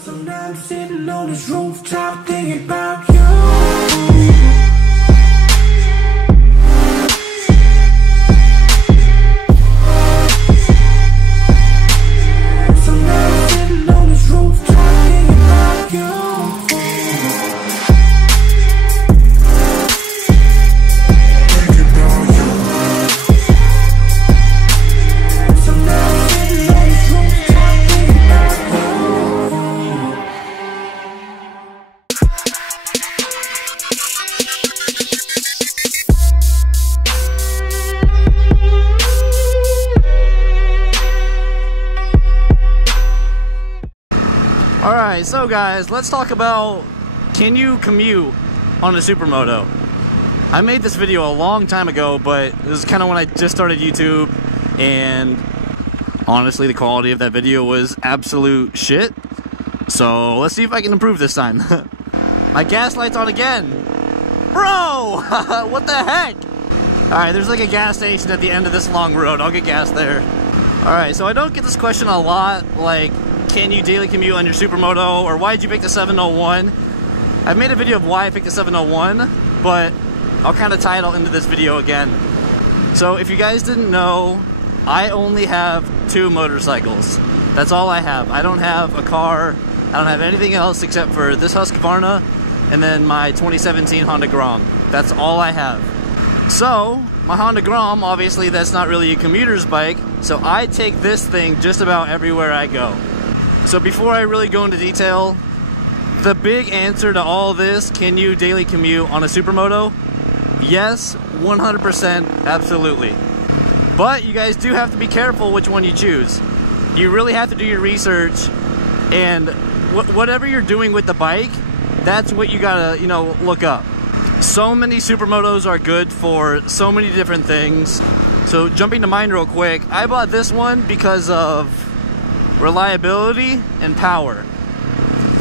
So now I'm sitting on this rooftop thinking about you. Alright, so guys, let's talk about, can you commute on a Supermoto? I made this video a long time ago, but this is kind of when I just started YouTube, and honestly the quality of that video was absolute shit. So let's see if I can improve this time. My gas light's on again! Bro! What the heck? Alright, there's like a gas station at the end of this long road. I'll get gas there. Alright, so I don't get this question a lot, like, can you daily commute on your Supermoto, or why did you pick the 701? I've made a video of why I picked the 701, but I'll kind of tie it all into this video again. So if you guys didn't know, I only have 2 motorcycles. That's all I have. I don't have a car, I don't have anything else except for this Husqvarna and then my 2017 Honda Grom. That's all I have. So my Honda Grom, obviously that's not really a commuter's bike, so I take this thing just about everywhere I go. So before I really go into detail, the big answer to all this, can you daily commute on a Supermoto? Yes, 100%, absolutely. But you guys do have to be careful which one you choose. You really have to do your research, and whatever you're doing with the bike, that's what you gotta, look up. So many Supermotos are good for so many different things. So jumping to mine real quick, I bought this one because of reliability and power.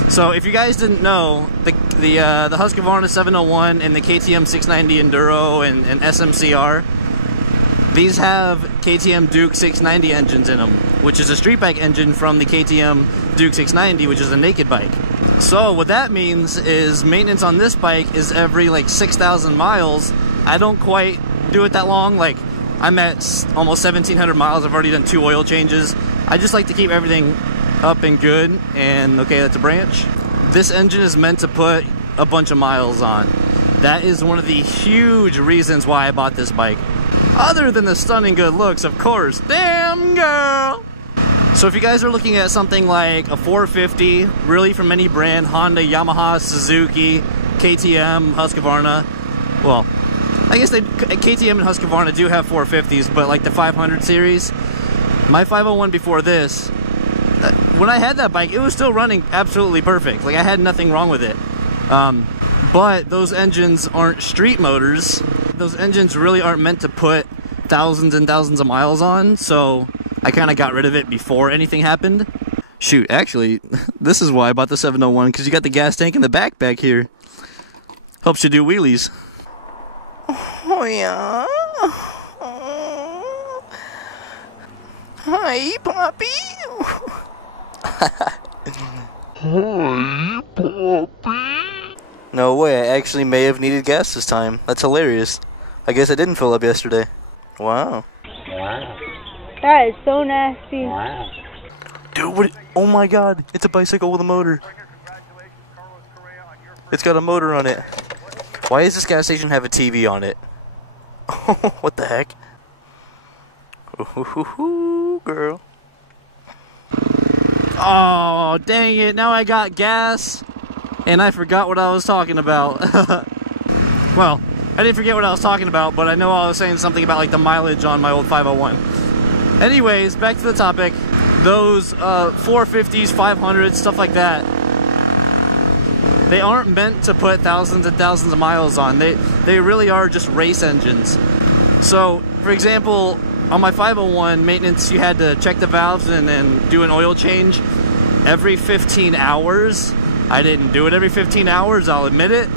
So if you guys didn't know, the Husqvarna 701 and the KTM 690 Enduro and SMCR, these have KTM Duke 690 engines in them, which is a street bike engine from the KTM Duke 690, which is a naked bike. So what that means is maintenance on this bike is every like 6,000 miles. I don't quite do it that long. Like, I'm at almost 1,700 miles. I've already done 2 oil changes. I just like to keep everything up and good, and okay, that's a branch. This engine is meant to put a bunch of miles on. That is one of the huge reasons why I bought this bike. Other than the stunning good looks, of course. Damn girl! So if you guys are looking at something like a 450, really from any brand, Honda, Yamaha, Suzuki, KTM, Husqvarna, well, I guess KTM and Husqvarna do have 450s, but like the 500 series, my 501 before this, when I had that bike, it was still running absolutely perfect. Like, I had nothing wrong with it. But those engines aren't street motors. Those engines really aren't meant to put thousands and thousands of miles on, so I kind of got rid of it before anything happened. Shoot, actually, this is why I bought the 701, because you got the gas tank in the back here. Helps you do wheelies. Oh, yeah. Hi, Poppy. Hi, Poppy. No way, I actually may have needed gas this time. That's hilarious. I guess I didn't fill up yesterday. Wow. Wow. That is so nasty. Wow. Dude, what? Oh my god, it's a bicycle with a motor. It's got a motor on it. Why does this gas station have a TV on it? What the heck? Ooh, girl. Oh, dang it. Now I got gas, and I forgot what I was talking about. Well, I didn't forget what I was talking about, but I know I was saying something about like the mileage on my old 501. Anyways, back to the topic. Those 450s, 500s, stuff like that, they aren't meant to put thousands and thousands of miles on. They really are just race engines. So, for example, on my 501 maintenance, you had to check the valves and then do an oil change every 15 hours. I didn't do it every 15 hours, I'll admit it,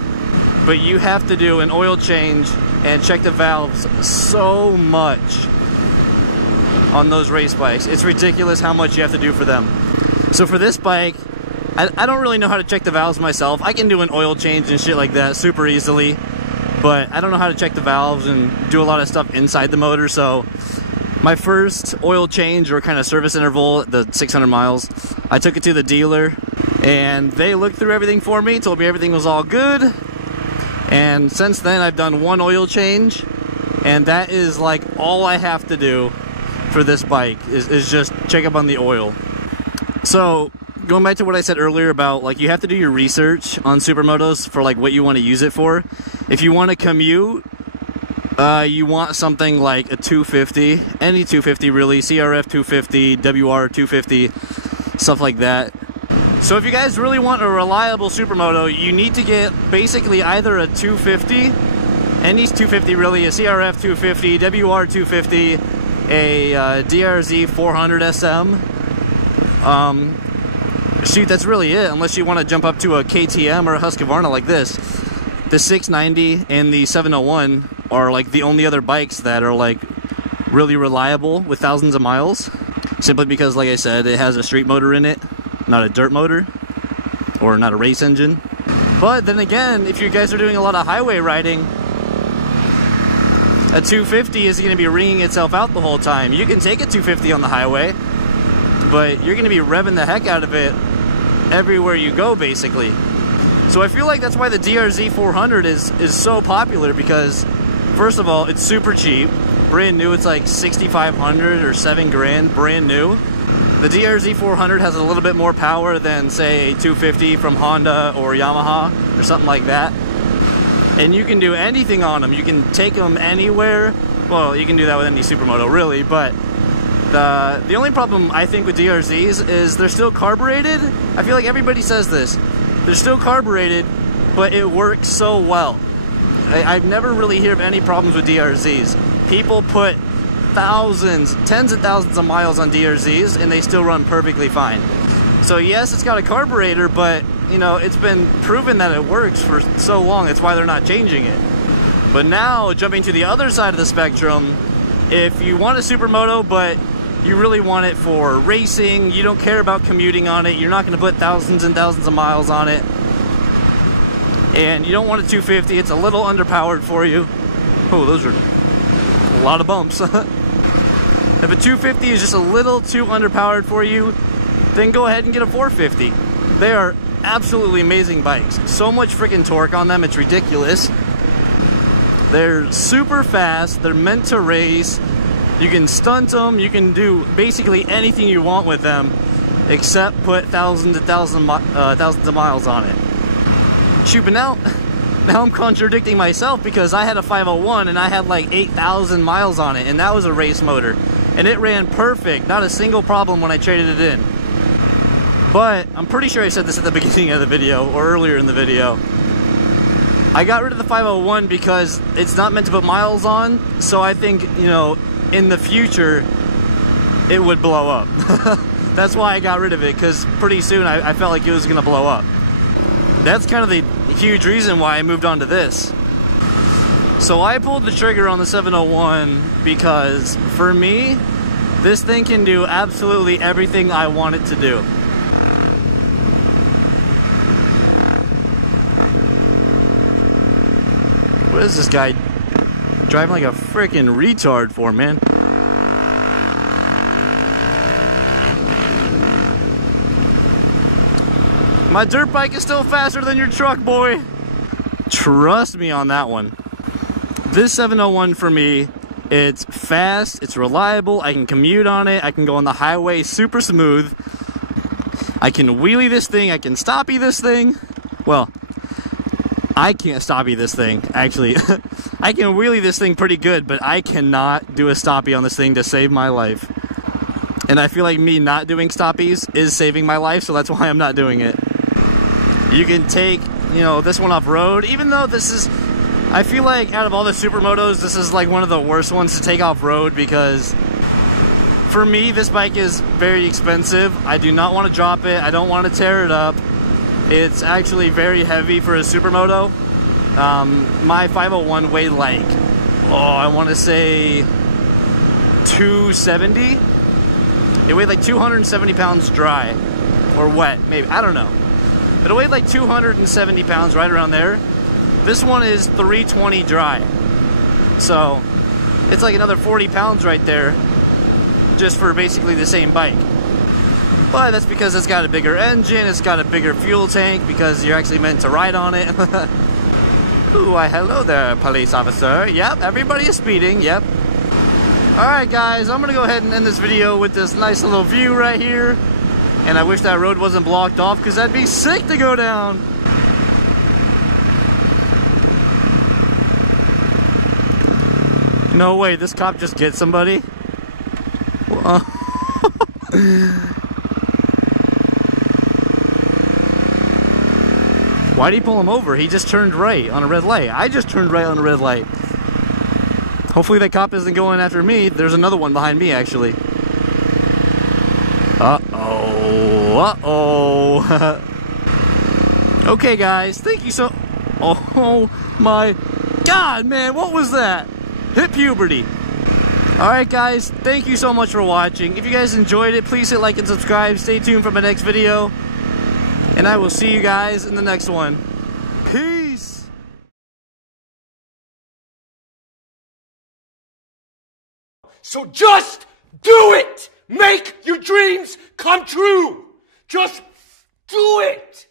but you have to do an oil change and check the valves so much on those race bikes. It's ridiculous how much you have to do for them. So for this bike, I don't really know how to check the valves myself. I can do an oil change and shit like that super easily, but I don't know how to check the valves and do a lot of stuff inside the motor. So my first oil change or kind of service interval, the 600 miles, I took it to the dealer and they looked through everything for me, told me everything was all good. And since then I've done one oil change, and that is like all I have to do for this bike is just check up on the oil. So going back to what I said earlier about like you have to do your research on supermotos for like what you want to use it for. If you want to commute, you want something like a 250, any 250 really, CRF 250, WR 250, stuff like that. So if you guys really want a reliable supermoto, you need to get basically either a 250, any 250 really, a CRF 250, WR 250, a DRZ 400 SM. Shoot, that's really it, unless you want to jump up to a KTM or a Husqvarna like this. The 690 and the 701 are like the only other bikes that are like really reliable with thousands of miles, simply because, like I said, it has a street motor in it, not a dirt motor or not a race engine. But then again, if you guys are doing a lot of highway riding, a 250 is going to be ringing itself out the whole time. You can take a 250 on the highway, but you're going to be revving the heck out of it everywhere you go, basically. So I feel like that's why the DRZ 400 is so popular, because first of all, it's super cheap. Brand new, it's like 6,500 or 7 grand, brand new. The DRZ 400 has a little bit more power than, say, a 250 from Honda or Yamaha or something like that. And you can do anything on them. You can take them anywhere. Well, you can do that with any supermoto, really, but the only problem I think with DRZs is they're still carbureted. I feel like everybody says this. They're still carbureted, but it works so well. I've never really heard of any problems with DRZs. People put thousands, tens of thousands of miles on DRZs and they still run perfectly fine. So yes, it's got a carburetor, but you know, it's been proven that it works for so long. That's why they're not changing it. But now, jumping to the other side of the spectrum, if you want a supermoto, but you really want it for racing, you don't care about commuting on it, you're not going to put thousands and thousands of miles on it, and you don't want a 250, it's a little underpowered for you. Oh, those are a lot of bumps. If a 250 is just a little too underpowered for you, then go ahead and get a 450. They are absolutely amazing bikes. So much freaking torque on them, it's ridiculous. They're super fast, they're meant to race. You can stunt them, you can do basically anything you want with them, except put thousands of miles on it. Shoot, but now I'm contradicting myself, because I had a 501 and I had like 8,000 miles on it, and that was a race motor. And it ran perfect, not a single problem when I traded it in. But I'm pretty sure I said this at the beginning of the video, or earlier in the video. I got rid of the 501 because it's not meant to put miles on, so I think, you know, in the future, it would blow up. That's why I got rid of it, because pretty soon I felt like it was gonna blow up. That's kind of the huge reason why I moved on to this. So I pulled the trigger on the 701 because, for me, this thing can do absolutely everything I want it to do. What is this guy driving like a freaking retard for, man? My dirt bike is still faster than your truck, boy. Trust me on that one. This 701 for me, it's fast, it's reliable, I can commute on it, I can go on the highway super smooth. I can wheelie this thing, I can stoppie this thing. Well, I can't stoppie this thing, actually. I can wheelie this thing pretty good, but I cannot do a stoppie on this thing to save my life. And I feel like me not doing stoppies is saving my life, so that's why I'm not doing it. You can take, you know, this one off road, even though this is, I feel like out of all the supermotos, this is like one of the worst ones to take off road, because for me, this bike is very expensive. I do not want to drop it. I don't want to tear it up. It's actually very heavy for a supermoto. My 501 weighed like, I want to say 270. It weighed like 270 pounds dry, or wet, maybe, I don't know. But it weighed like 270 pounds, right around there. This one is 320 dry. So it's like another 40 pounds right there, just for basically the same bike. But that's because it's got a bigger engine, it's got a bigger fuel tank, because you're actually meant to ride on it. Ooh, why hello there, police officer. Yep, everybody is speeding, yep. Alright guys, I'm gonna go ahead and end this video with this nice little view right here. And I wish that road wasn't blocked off, because that'd be sick to go down. No way, this cop just gets somebody? Why'd he pull him over? He just turned right on a red light. I just turned right on a red light. Hopefully that cop isn't going after me. There's another one behind me, actually. Uh-oh. Uh-oh. Okay, guys. Thank you so... Oh, my God, man. What was that? Hit puberty. Alright, guys. Thank you so much for watching. If you guys enjoyed it, please hit like and subscribe. Stay tuned for my next video. And I will see you guys in the next one. Peace! So just do it! Make your dreams come true! Just do it!